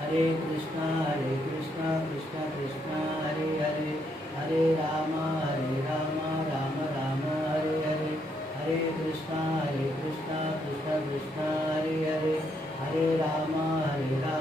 Hare Krishna Krishna Krishna Hare Hare, Hare Ram Ram Ram Hare Hare, Hare Krishna Krishna Krishna Hare Hare, Hare Ram